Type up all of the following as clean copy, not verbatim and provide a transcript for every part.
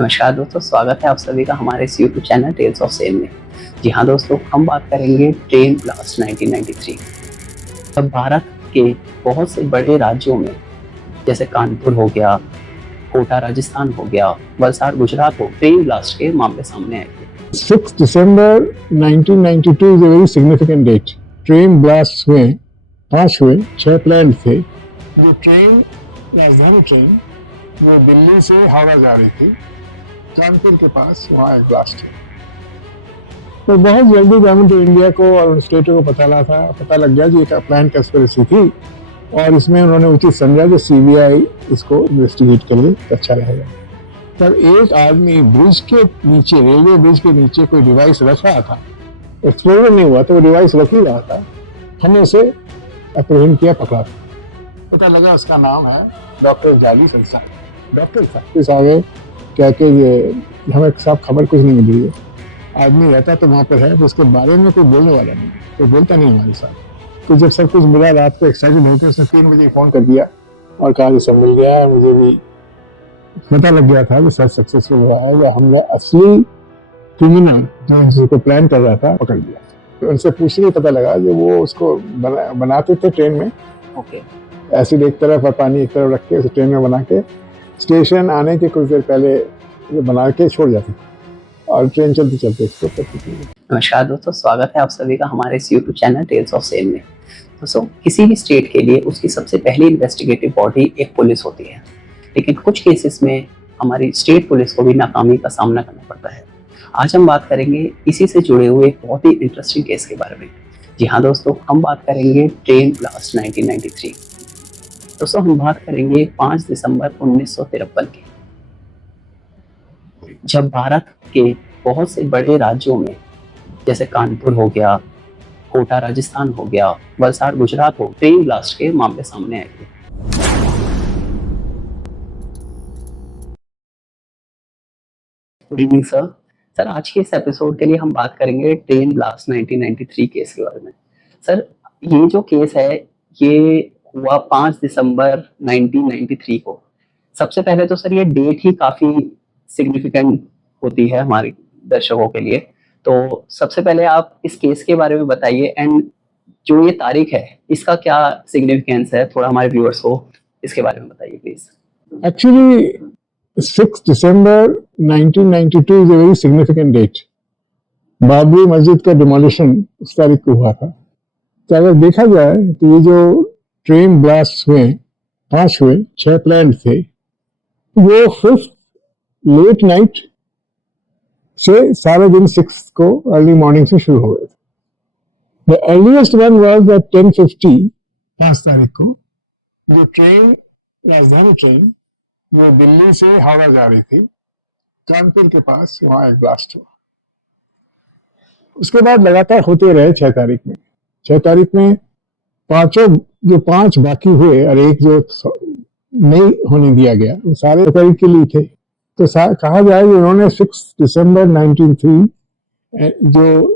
नमस्कार दोस्तों, स्वागत है आप सभी का हमारे इस यूट्यूब चैनल टेल्स ऑफ सेम में। जी हाँ दोस्तों, हम बात करेंगे ट्रेन ब्लास्ट 1993। तब भारत के बहुत से बड़े राज्यों में जैसे कानपुर हो गया, कोटा राजस्थान हो गया, वलसाड़ गुजरात हो, ट्रेन ब्लास्ट के मामले सामने आए थे। 6 December 1992 is a very significant date. Train blast हुए, 5 हुए, 6 प्लान थे। जो ट्रेन, राजधानी ट्रेन, वो दिल्ली से हावड़ा जा रही थी, कानपुर के पास वहाँ एक ब्लास्ट हुआ। तो बहुत जल्दी गवर्नमेंट ऑफ इंडिया को और स्टेटों को पता लग गया कि एक प्लान कंस्पिरेसी थी और इसमें उन्होंने उचित समझा कि सीबीआई इसको इन्वेस्टिगेट करे तो अच्छा रहेगा। तब एक आदमी ब्रिज के नीचे, रेलवे ब्रिज के नीचे कोई डिवाइस रख रहा था, एक्सप्लोजन नहीं हुआ तो वो डिवाइस रख ही रहा था। हमने उसे अप्रहेंड किया, पकड़ा, पता लगा उसका नाम है डॉक्टर जाली संसार। डॉक्टर था, इस आगे क्या कि हमें साहब खबर कुछ नहीं मिली है, आदमी रहता तो वहाँ पर है, तो उसके बारे में कोई बोलने वाला नहीं, कोई बोलता नहीं हमारे साथ। तो जब सब कुछ मिला, रात को एक्साइटेड होकर उसने 3 बजे फ़ोन कर दिया और कहा कि सब मिल गया है। मुझे भी पता लग गया था कि सब सक्सेसफुल हुआ है, या हमने असली क्रिमिनल जो जिसको प्लान कर रहा था पकड़ लिया। तो उनसे पूछने पता लगा कि वो उसको बनाते थे ट्रेन में। एसिड एक तरफ और पानी एक तरफ रख के उसे ट्रेन में बना के स्टेशन आने के कुछ देर पहले बना के छोड़ जाते थे और ट्रेन चलते चलते इसको करती थी। नमस्कार दोस्तों, स्वागत है आप सभी का हमारे इस यूट्यूब चैनल टेल्स ऑफ सेम में। दोस्तों, किसी भी स्टेट के लिए उसकी सबसे पहली इन्वेस्टिगेटिव बॉडी एक पुलिस होती है, लेकिन कुछ केसेस में हमारी स्टेट पुलिस को भी नाकामी का सामना करना पड़ता है। आज हम बात करेंगे इसी से जुड़े हुए एक बहुत ही इंटरेस्टिंग केस के बारे में। जी हाँ दोस्तों, हम बात करेंगे ट्रेन ब्लास्ट 1993। दोस्तों, हम बात करेंगे 5 दिसंबर 1953 की, जब भारत के बहुत से बड़े राज्यों में जैसे कानपुर हो गया, कोटा राजस्थान हो गया, वलसाड़ गुजरात हो, ट्रेन ब्लास्ट के मामले सामने आए थे। गुड इवनिंग सर, आज के इस एपिसोड के लिए हम बात करेंगे ट्रेन ब्लास्ट 1993 केस के बारे में। सर, ये जो केस है ये हुआ 5 दिसंबर 1993 को। सबसे पहले तो सर ये डेट ही काफी सिग्निफिकेंट होती है हमारे दर्शकों के लिए, तो सबसे पहले आप इस केस के बारे में बताइए एंड जो ये तारीख है इसका क्या सिग्निफिकेंस है, थोड़ा हमारे व्यूअर्स को इसके बारे में बताइए please. Actually 6 December 1992 is a very significant date. Babri मस्जिद का डिमोलिशन उस तारीख को हुआ था। तो अगर देखा जाए तो ये जो ट्रेन ब्लास्ट हुए, 5 हुए, 6 प्लान थे, वो 5th लेट नाइट से सारे दिन 6 को अर्ली मॉर्निंग से शुरू हो गए थे। The earliest one was at 10:50, 5 तारीख को, जो ट्रेन, राजधानी ट्रेन, वो दिल्ली से हावड़ा जा रही थी, कानपुर के पास वहाँ एक ब्लास्ट हुआ। उसके बाद लगातार होते रहे 6 तारीख में। 6 तारीख में जो 5 बाकी हुए और एक जो नहीं होने दिया गया, वो सारे तारीख के लिए थे। तो कहा जाए कि उन्होंने 6 दिसंबर 1903 जो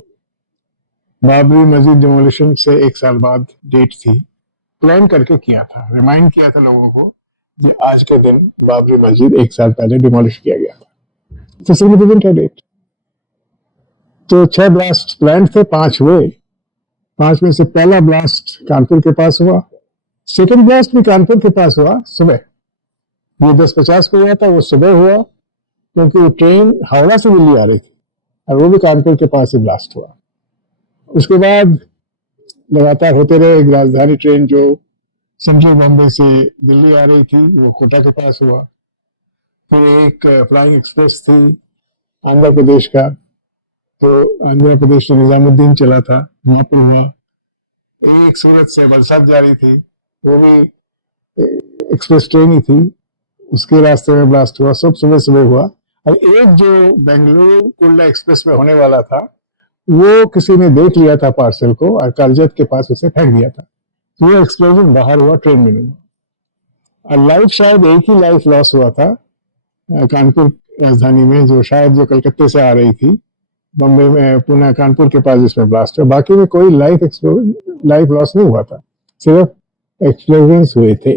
बाबरी मस्जिद डिमोलिशन से 1 साल बाद डेट थी, प्लान करके किया था, रिमाइंड किया था लोगों को कि आज के दिन बाबरी मस्जिद 1 साल पहले डिमोलिश किया गया था। तो सिग्निफिकेंट है डेट। तो 6 ब्लास्ट प्लान थे, 5 हुए। 5 में से पहला ब्लास्ट कानपुर के पास हुआ, सेकेंड ब्लास्ट भी कानपुर के पास हुआ सुबह। वो 10:50 को हुआ था, वो सुबह हुआ क्योंकि ट्रेन हावड़ा से दिल्ली आ रही थी और वो भी कानपुर के पास ही ब्लास्ट हुआ। उसके बाद लगातार होते रहे। एक राजधानी ट्रेन जो सेंट्रल बॉम्बे से दिल्ली आ रही थी, वो कोटा के पास हुआ। फिर एक फ्लाइंग एक्सप्रेस थी आंध्र प्रदेश का, तो आंध्र प्रदेश से निजामुद्दीन चला था, वहां पर हुआ। एक सूरत से वलसाड जा रही थी, वो भी एक्सप्रेस ट्रेन ही थी, उसके रास्ते में ब्लास्ट हुआ। सब सुबह सुबह हुआ। और एक जो बेंगलुरु कुल्ला एक्सप्रेस में होने वाला था, वो किसी ने देख लिया था पार्सल को और करजत के पास उसे फेंक दिया था। तो वो एक्सप्लोजन बाहर हुआ, ट्रेन में नहीं। और लाइफ, शायद एक ही लाइफ लॉस हुआ था कानपुर राजधानी में, जो शायद जो कलकत्ते से आ रही थी बम्बई में, पुणे कानपुर के पास जिसमें ब्लास्ट हुआ। बाकी में कोई लाइफ लॉस नहीं हुआ था, सिर्फ एक्सप्लोजन हुए थे।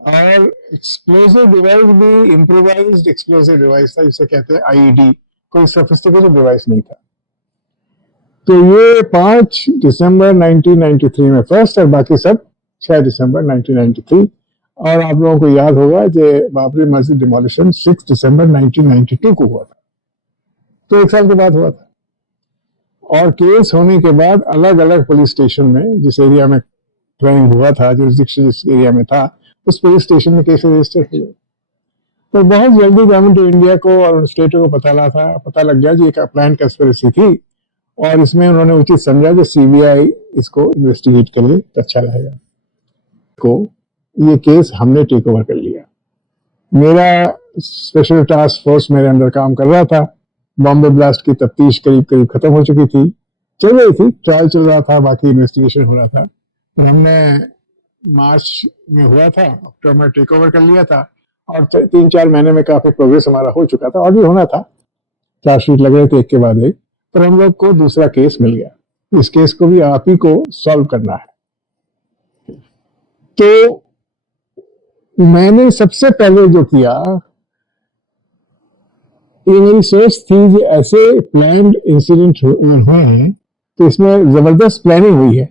और एक्सप्लोसिव डिवाइस भी इम्प्रोवाइज्ड एक्सप्लोसिव डिवाइस था, जिसे कहते हैं आईईडी, कोई सोफिस्टिकेटेड डिवाइस नहीं था। तो ये 5 दिसंबर 1993 में फर्स्ट, और बाकी सब 6 दिसंबर 1993। और आप लोगों को याद होगा कि बाबरी मस्जिद डिमोलिशन 6 दिसंबर 1992 को हुआ था, तो 1 साल के बाद हुआ था। और केस होने के बाद अलग अलग पुलिस स्टेशन में, जिस एरिया में क्राइम हुआ था, जुरिस्डिक्शन जिस एरिया में था, उस पुलिस स्टेशन में केस रजिस्टर हुए। तो बहुत जल्दी गवर्नमेंट ऑफ इंडिया को और स्टेटों को पता लग गया कि एक प्लान कंस्पिरेसी थी, और इसमें उन्होंने उचित समझा कि सीबीआई इसको इन्वेस्टिगेट करे तो अच्छा रहेगा। को ये केस हमने टेक ओवर कर लिया। मेरा स्पेशल टास्क फोर्स मेरे अंदर काम कर रहा था। बॉम्बे ब्लास्ट की तफ्तीश करीब करीब खत्म हो चुकी थी, चल रही थी, ट्रायल चल रहा था, बाकी इन्वेस्टिगेशन हो रहा था। तो हमने मार्च में हुआ था, अक्टूबर में टेक ओवर कर लिया था, और 3-4 महीने में काफी प्रोग्रेस हमारा हो चुका था, और भी होना था। चार्जशीट लग रहे थे एक के बाद एक, पर हम लोग को दूसरा केस मिल गया। इस केस को भी आप ही को सॉल्व करना है। तो मैंने सबसे पहले जो किया, ये मेरी सोच थी कि ऐसे प्लान्ड इंसिडेंट हुए हैं, तो इसमें जबरदस्त प्लानिंग हुई है।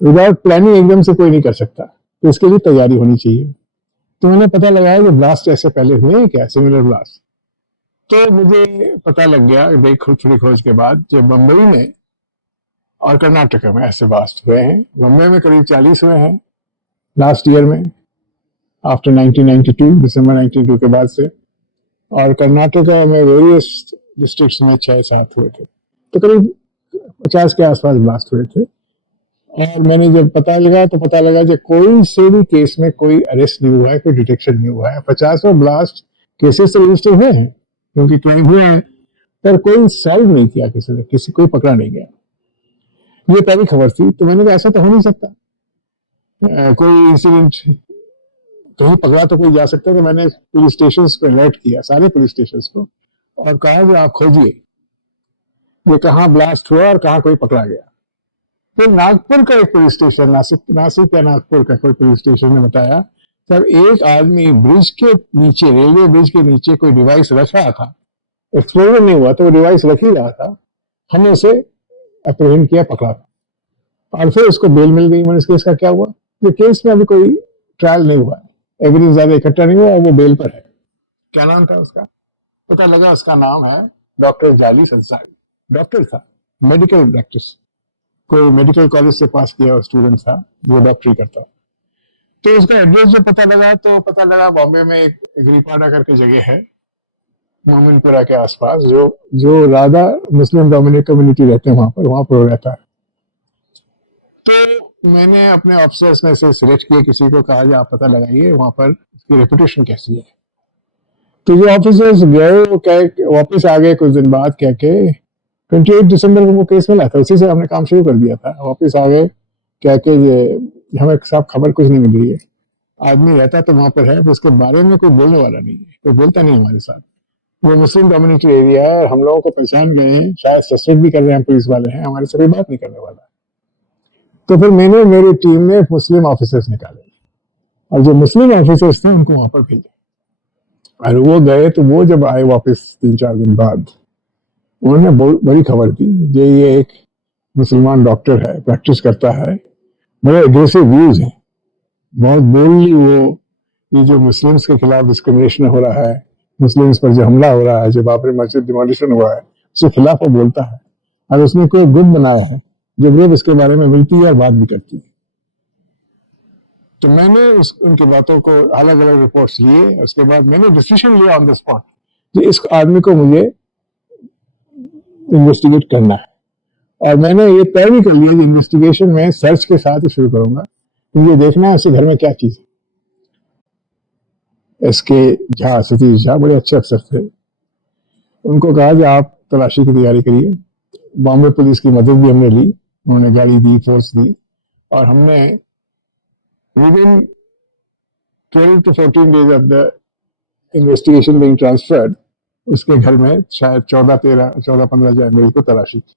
विदाउट प्लानिंग एकदम से कोई नहीं कर सकता, तो इसके लिए तैयारी होनी चाहिए। तो मैंने पता लगाया कि ब्लास्ट ऐसे पहले हुए हैं क्या, सिमिलर ब्लास्ट। तो मुझे पता लग गया थोड़ी खोज के बाद, जब बम्बई में और कर्नाटक में ऐसे ब्लास्ट हुए हैं। बम्बई में करीब 40 हुए हैं लास्ट ईयर में, आफ्टर 1992, दिसंबर 1992 के बाद से, और कर्नाटक में वेरियस डिस्ट्रिक्ट्स में 6-7 हुए थे, तो करीब 50 के आसपास ब्लास्ट हुए थे। और मैंने जब पता लगा तो पता लगा कि कोई से भी केस में कोई अरेस्ट नहीं हुआ है, कोई डिटेक्शन नहीं हुआ है। 50 ब्लास्ट केसेस तो रजिस्टर हुए हैं, क्योंकि क्राइम हुए हैं, पर कोई सॉल्व नहीं किया किसी ने, कोई पकड़ा नहीं गया। ये पहली खबर थी। तो मैंने कहा ऐसा तो हो नहीं सकता, कोई इंसिडेंट कहीं पकड़ा तो कोई जा सकता है। तो मैंने पुलिस स्टेशन को अलर्ट किया, सारे पुलिस स्टेशन को, और कहा कि आप खोजिए ये कहाँ ब्लास्ट हुआ और कहाँ कोई पकड़ा गया। फिर नागपुर का एक पुलिस स्टेशन, नासिक या नागपुर का कोई पुलिस स्टेशन ने बताया, जब एक आदमी ब्रिज के नीचे, रेलवे ब्रिज के नीचे कोई डिवाइस रख रहा था, एक्सप्लोजन नहीं हुआ तो वो डिवाइस रख ही रहा था, हमने उसे अप्रहेंड किया, पकड़ा, और फिर उसको बेल मिल गई। मैंने इस केस का क्या हुआ, ये केस में अभी कोई ट्रायल नहीं हुआ है, एविडेंस ज्यादा इकट्ठा नहीं हुआ, वो बेल पर है। क्या नाम था उसका, पता लगा उसका नाम है डॉक्टर जाली संसारी। डॉक्टर था, मेडिकल प्रैक्टिस, कोई मेडिकल कॉलेज से पास किया हुआ स्टूडेंट था, वो डॉक्टरी करता। तो उसका एड्रेस जब पता लगा, तो पता लगा बॉम्बे में एक ग्रीपाडा करके जगह है, मोमिनपुरा के आसपास, जो राधा मुस्लिम डोमिनेट कम्युनिटी रहते हैं वहां पर वो रहता है। तो मैंने अपने ऑफिसर्स में से सिलेक्ट किए किसी को, कहा कि आप पता लगाइए वहां पर उसकी रेपुटेशन कैसी है। तो जो ऑफिसर्स गए वो वापस आ गए कुछ दिन बाद, कह के 28 दिसंबर को वो केस मिला था, उसी से हमने काम शुरू कर दिया था। वापस आ गए कह के ये हमें साहब खबर कुछ नहीं मिल रही है, आदमी रहता तो वहां पर है, तो उसके बारे में कोई बोलने वाला नहीं है, कोई बोलता नहीं हमारे साथ। वो मुस्लिम डोमिनेटेड एरिया है, हम लोगों को पहचान गए हैं, शायद सस्पेक्ट भी कर रहे हैं, पुलिस वाले हैं, हमारे से कोई बात नहीं करने वाला। तो फिर मैंने, मेरी टीम ने मुस्लिम ऑफिसर्स निकाले, और जो मुस्लिम ऑफिसर्स थे उनको वहां पर भेजा, और वो गए। तो वो जब आए वापस 3-4 दिन बाद, उन्होंने बहुत बड़ी खबर दी, ये एक मुसलमान डॉक्टर है, प्रैक्टिस करता है, बड़े एग्रेसिव व्यूज हैं, बहुत बोल्डली वो, ये जो मुस्लिम्स के खिलाफ डिस्क्रिमिनेशन हो रहा है, मुस्लिम्स पर जो हमला हो रहा है, जो बाबरी मस्जिद डिमोलिशन हुआ है, उसके खिलाफ वो बोलता है, और उसने कोई ग्रुप बनाया है जो ग्रुप इसके बारे में मिलती है और बात भी करती है। तो मैंने उनकी बातों को अलग अलग रिपोर्ट्स लिए, उसके बाद मैंने डिसीजन लिया ऑन द स्पॉट कि इस आदमी को मुझे इन्वेस्टिगेट करना है। और मैंने ये तय भी कर लिया कि इन्वेस्टिगेशन में सर्च के साथ ही शुरू करूंगा, मुझे देखना है उसके घर में क्या चीज है। इसके झा, सतीश झा, बड़े अच्छे अफसर थे, उनको कहा कि आप तलाशी की तैयारी करिए। बॉम्बे पुलिस की मदद भी हमने ली, उन्होंने गाड़ी दी, फोर्स दी, और हमने within 12 to 14 days of the investigation being transferred, उसके घर में शायद 14-15 जनवरी को तलाशी की।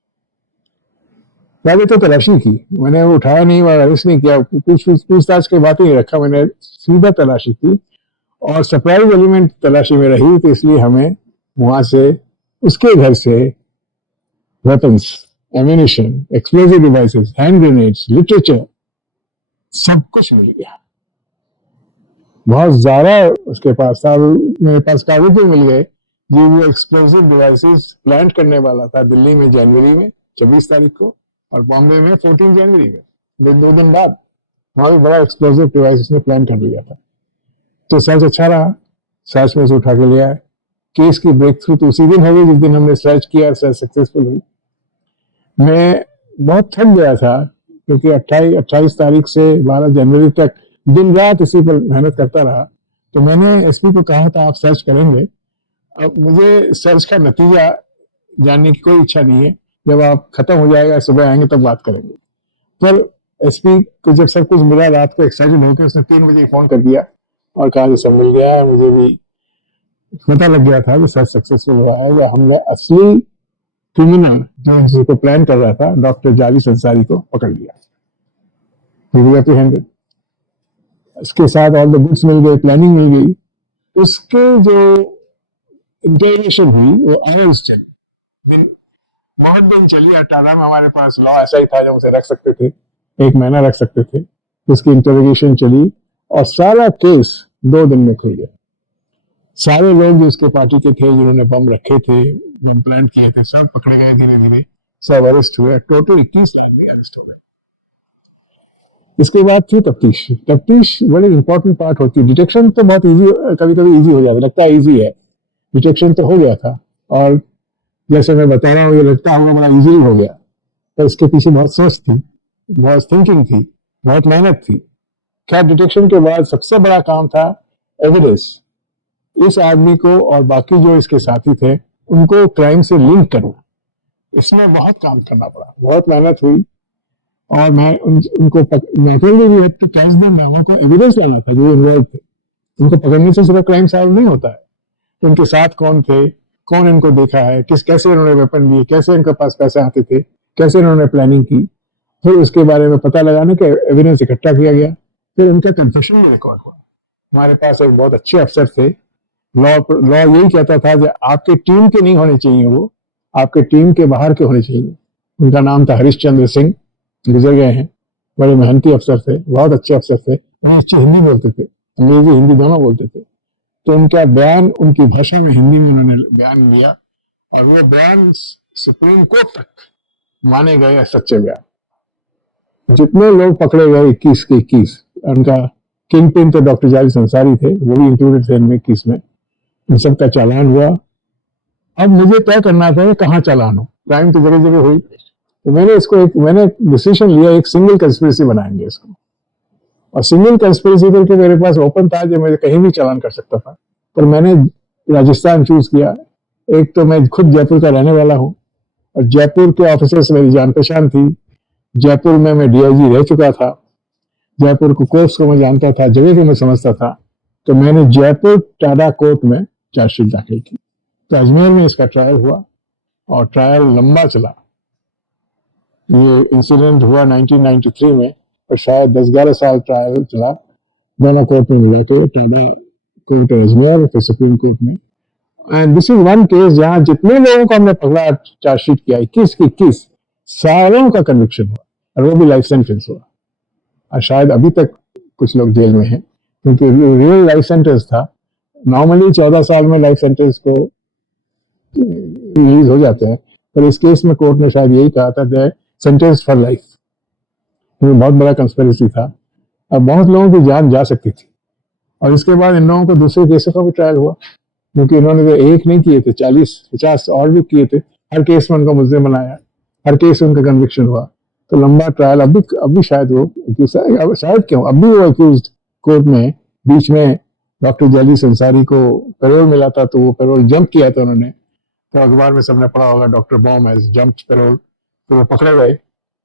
पहले तो तलाशी की, मैंने वो उठाया नहीं, अरेस्ट नहीं किया, पूछताछ की बात ही नहीं रखा, मैंने सीधा तलाशी की। और सरप्राइज एलिमेंट तलाशी में रही, तो इसलिए हमें वहां से, उसके घर से weapons, ammunition, explosive devices, hand grenades, literature, सब कुछ मिल गया। बहुत ज्यादा उसके पास था। मेरे पास कागज भी मिल गए जी, वो एक्सप्लोजिव डिवाइसेस प्लांट करने वाला था दिल्ली में जनवरी में 26 तारीख को, और बॉम्बे में 14 जनवरी में, 2 दिन बाद वहां भी बड़ा एक्सप्लोजिव डिवाइस ने प्लान कर लिया था। तो सर्च अच्छा रहा, सर्च में से उठा के लिया। केस की ब्रेक थ्रू तो उसी दिन हो गई जिस दिन हमने सर्च किया, सर्च सक्सेसफुल हुई। मैं बहुत थक गया था क्योंकि 28 तारीख से 12 जनवरी तक दिन रात इसी पर मेहनत करता रहा। तो मैंने एसपी को कहा था आप सर्च करेंगे। अब मुझे सर्च का नतीजा जानने की कोई इच्छा नहीं है, जब आप खत्म हो जाएगा सुबह आएंगे तब बात करेंगे। पर एसपी को जब सब कुछ मिला, रात को एक्साइटेड होकर उसने 3 बजे फोन कर दिया और कहा कि सब मिल गया है। मुझे भी पता लग गया था कि सर्च सक्सेसफुल हुआ है, या हमने असली क्रिमिनल जो जिसको प्लान कर रहा था डॉक्टर जालिस अंसारी को पकड़ लिया। इसके साथ ऑल द गुड्स मिल गए, प्लानिंग मिल गई। उसके जो इंटरोगेशन हुई वो आवर्स चली, दिन बहुत दिन चली। अटारा में हमारे पास लॉ ऐसा ही था जो उसे रख सकते थे, 1 महीना रख सकते थे। उसकी इंटरोगेशन चली और सारा केस 2 दिन में खुल गया। सारे लोग जो उसके पार्टी के थे जिन्होंने बम रखे थे, बम प्लांट किए थे, सब पकड़े गए धीरे धीरे, सब अरेस्ट हुए। टोटल 21 आदमी अरेस्ट हो गए। इसके बाद थी तफ्तीश। तफ्तीश बड़ी इंपॉर्टेंट पार्ट होती है। डिटेक्शन तो बहुत इजी, कभी कभी इजी हो जाता, लगता है इजी है। डिटेक्शन तो हो गया था, और जैसे मैं बता रहा हूँ ये लगता होगा बड़ा इजी हो गया, तो इसके पीछे बहुत सोच थी, बहुत थिंकिंग थी, बहुत मेहनत थी। खैर, डिटेक्शन के बाद सबसे बड़ा काम था एविडेंस। इस आदमी को और बाकी जो इसके साथी थे उनको क्राइम से लिंक करना, इसमें बहुत काम करना पड़ा, बहुत मेहनत हुई। और मैं उनको टू कैच देम, उनको एविडेंस लाना था जो इन्वॉल्व थे। उनको पकड़ने से सिर्फ क्राइम सॉल्व नहीं होता है। तो उनके साथ कौन थे, कौन इनको देखा है, कैसे इन्होंने वेपन लिए, कैसे इनके पास पैसे आते थे, कैसे इन्होंने प्लानिंग की, फिर उसके बारे में पता लगाने के एविडेंस इकट्ठा किया गया। फिर उनका कन्फेशन भी रिकॉर्ड हुआ। हमारे पास एक बहुत अच्छे अफसर थे। लॉ यही कहता था कि आपके टीम के नहीं होने चाहिए, वो आपके टीम के बाहर के होने चाहिए। उनका नाम था हरिश्चंद्र सिंह, गुजर गए हैं। बड़े मेहनती अफसर थे, बहुत अच्छे अफसर थे। वो अच्छी हिंदी बोलते थे, अंग्रेजी हिंदी दोनों बोलते थे। तो उनका बयान उनकी भाषा में, हिंदी में उन्होंने बयान दिया, और वो बयान सुप्रीम कोर्ट तक माने गए सच्चे बयान। जितने लोग पकड़े गए 21 के 21, उनका किंग पिन तो डॉक्टर जालिस अंसारी थे, वो भी इंक्लूडेड थे इनमें 21 में। इन सबका चालान हुआ। अब मुझे तय करना था कि कहाँ चालान हो। क्राइम तो जगह जगह हुई, तो मैंने डिसीजन लिया, एक सिंगल कंस्पिरेसी बनाएंगे इसको। और सिंगल कंस्पिरेसी करके मेरे पास ओपन था जो मैं कहीं भी चालान कर सकता था, पर मैंने राजस्थान चूज किया। एक तो मैं खुद जयपुर का रहने वाला हूँ, और जयपुर के ऑफिसर्स मेरी जान पहचान थी। जयपुर में मैं डीआईजी रह चुका था, जयपुर को कोर्ट्स को मैं जानता था, जगह को मैं समझता था। तो मैंने जयपुर टाडा कोर्ट में चार्जशीट दाखिल की। तो अजमेर में इसका ट्रायल हुआ, और ट्रायल लंबा चला। ये इंसिडेंट हुआ 1993 में, और शायद 10-11 साल ट्रायल चला। दोनों कोर्ट में मिले थे, टाडा कोर्ट अजमेर और फिर सुप्रीम कोर्ट में। And this is one case जहां जितने लोगों को हमने पकड़ा, चार्जशीट किया 21 की 21, सारों का कन्विक्शन हुआ, और वो भी लाइफ सेंटेंस हुआ। और शायद अभी तक कुछ लोग जेल में हैं, क्योंकि रियल लाइफ सेंटेंस था। नॉर्मली 14 साल में लाइफ सेंटेंस को रिलीज हो जाते हैं, पर इस केस में कोर्ट ने शायद यही कहा था कि सेंटेंस फॉर लाइफ। बहुत बड़ा कंस्पिरेसी था, और बहुत लोगों की जान जा सकती थी। और इसके बाद इन लोगों को दूसरे केसों का भी ट्रायल हुआ, क्योंकि इन्होंने तो एक नहीं किए थे, 40-50 और भी किए थे। हर केस में उनको मुल्जिम बनाया, हर केस में उनका कन्विक्शन हुआ। तो लंबा ट्रायल। अभी शायद वो शायद क्यों अभी वो अक्यूज्ड कोर्ट में, बीच में डॉक्टर जालिस अंसारी को पैरोल मिला था, तो वो पैरोल जंप किया था उन्होंने। तो अखबार में सबने पढ़ा होगा, doctor bomb has jumped parole. तो वो पकड़े गए,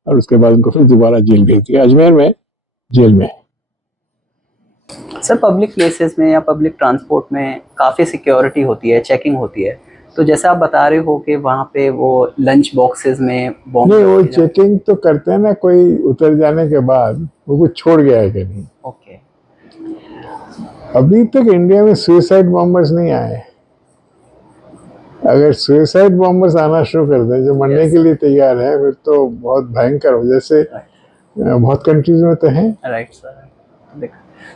और उसके बाद उनको फिर दोबारा जेल भेज दिया। अजमेर में जेल में। सर, पब्लिक प्लेसेस में या पब्लिक ट्रांसपोर्ट में काफ़ी सिक्योरिटी होती है, चेकिंग होती है। तो जैसा आप बता रहे हो कि वहाँ पे वो लंच बॉक्सेस में बॉम्ब, नहीं, वो चेकिंग तो करते हैं ना, कोई उतर जाने के बाद वो कुछ छोड़ गया है कि नहीं। ओके। अभी तक इंडिया में सुसाइड बॉम्बर्स नहीं आए। अगर सुसाइड बॉम्बर्स आना शुरू कर दें जो मरने Yes. के लिए तैयार है, फिर तो बहुत भयंकर हो। जैसे बहुत कंट्रीज में तो हैं। Right sir.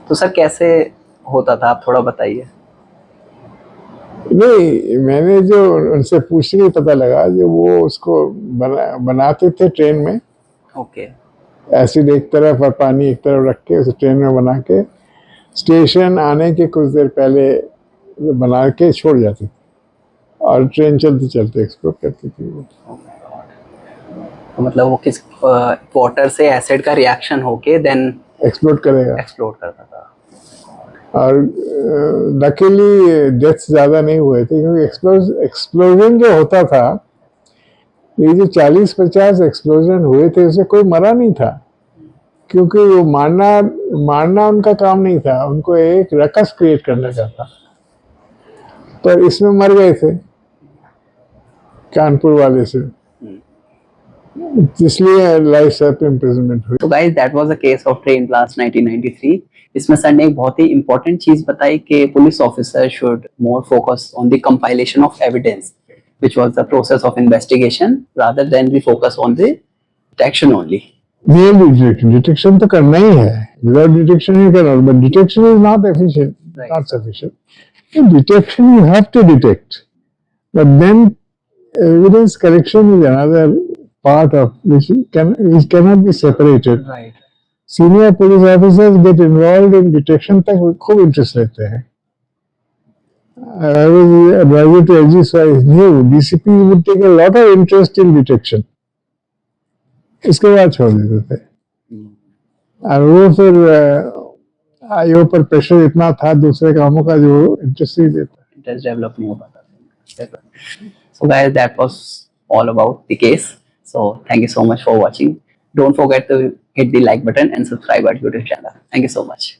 तो सर कैसे होता था, आप थोड़ा बताइए। नहीं, मैंने जो उनसे पूछ के पता लगा, जो वो उसको बनाते थे ट्रेन में। ओके। एसिड एक तरफ और पानी एक तरफ रख के उसे ट्रेन में बना के स्टेशन आने के कुछ देर पहले बना के छोड़ जाते थे, और ट्रेन चलते चलते एक्सप्लोर करती थी वो। तो मतलब वो किस वाटर से एसिड का रिएक्शन होके देन एक्सप्लोर करेगा। एक्सप्लोड करता था। और लकीली डेथ्स ज़्यादा नहीं हुए थे, क्योंकि एक्सप्लोजन जो होता था, ये जो 40-50 एक्सप्लोजन हुए थे उससे कोई मरा नहीं था, क्योंकि वो मारना उनका काम नहीं था, उनको एक रकस क्रिएट करने का था। पर इसमें मर गए थे कानपुर वाले से, इसलिए लाइफ टाइम इम्प्रिजनमेंट हुई। तो guys that was the case of train blast 1993। इसमें सर ने एक बहुत ही इंपॉर्टेंट चीज बताई कि police officer should more focus on the compilation of evidence which was the process of investigation rather than we focus on the detection only. Detection तो करना ही है, without detection you can not, but detection is not efficient, not sufficient. Detection you have to detect, but then evidence collection is another part of which cannot be separated. Right. Senior police officers get involved in detection तक खूब interest लेते हैं। I was advisor to AG, so I knew DCP would take a lot of interest in detection. इसके बाद छोड़ देते थे। और वो फिर आईओ पर प्रेशर इतना था दूसरे कामों का, जो इंटरेस्ट ही देता, इंटरेस्ट डेवलप नहीं हो पाता। So guys, that was all about the case. So thank you so much for watching. Don't forget to hit the like button and subscribe our YouTube channel. Thank you so much.